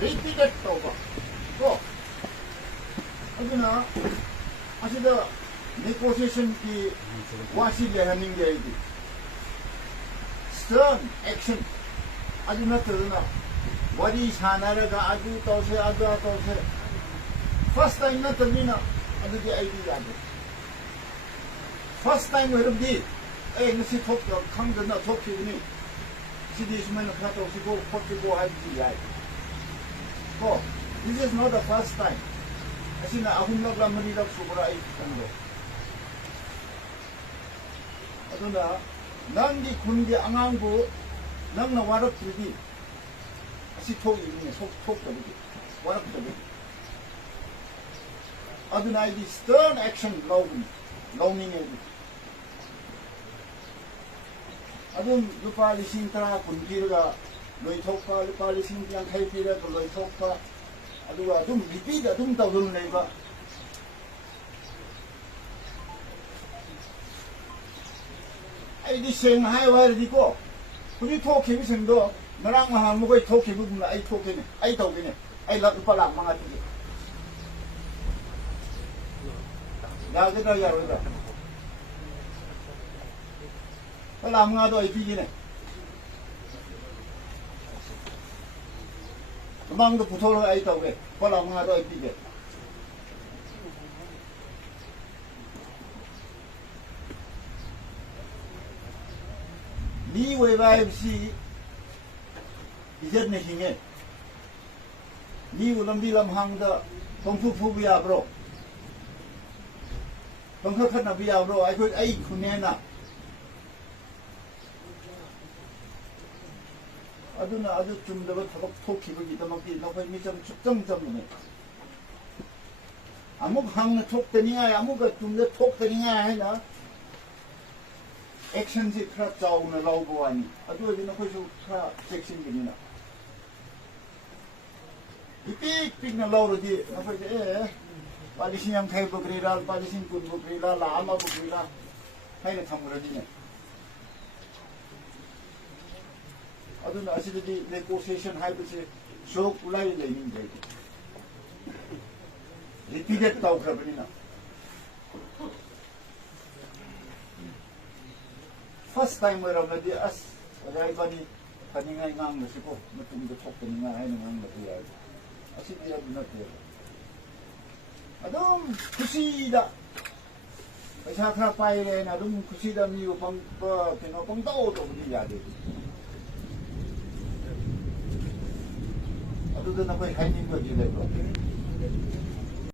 repeated tauba. So, aduna asida negotiation ki wasi lehaning jaidi. Stern action. Aduna taduna wari sanaraga adu tause adu tause. First time na tadina adu di idea adu. First time we have did. Hey, nasi talk kang dana talk kini. Sidi isman khato sigo kotigo idea. Oh, this is not the first time. Asina ahumlag lamanilak subra ay kando. Aduna nandi kundi angango nang nawarak tridi. Asi talk ini talk tabi. Warak tabi. Aduna di stern action loaning edi. Adun lupa lising tara kunjirga loi thokpa lupa lising yang khai pira ko loi thokpa aduga adum repeat adum tawdun leiba ai di seng hai war di ko kuni thokhe bi seng do narang ma mu koi thokhe bu na ai thokhe ne ai tawge ne ai la lupa la manga ti ya ge da ya ro da la manga do ai pi ne 망도 부토로 아이다고 해. 꼴랑하도 아이피게. 니 외바입시 이제 내힘에 니 울럼비람 항다 동푸푸비야브로 동카카나비야브로 아이고 아이 쿠네나 아두나 아주 좀 더 타박 톡 기분이 더 먹기 너무 미점 축정점이네. 아무가 항나 톡 되니가 아무가 좀더 톡 되니가 해나. 액션지 크라 짜오나 라오고 아니. 아주 어디나 거기서 크라 섹션이나. 이삑삑나 라오르디 나거기 빨리 신양 태고 그리라 빨리 신군고 그리라 라마고 그리라 하이나 참으러지네. aduna asidi negotiation haibse shok ulai lening jai repeated tau khabnina first time where amadi as rai bani paningai ngang nasiko matung de thok paningai hai ngang mati ya asidi aduna te adum khushi da paisa khra pai le na adum khushi da mi upang pa kino pang tau to di ya de अदुदन कोई खाइने को जिले को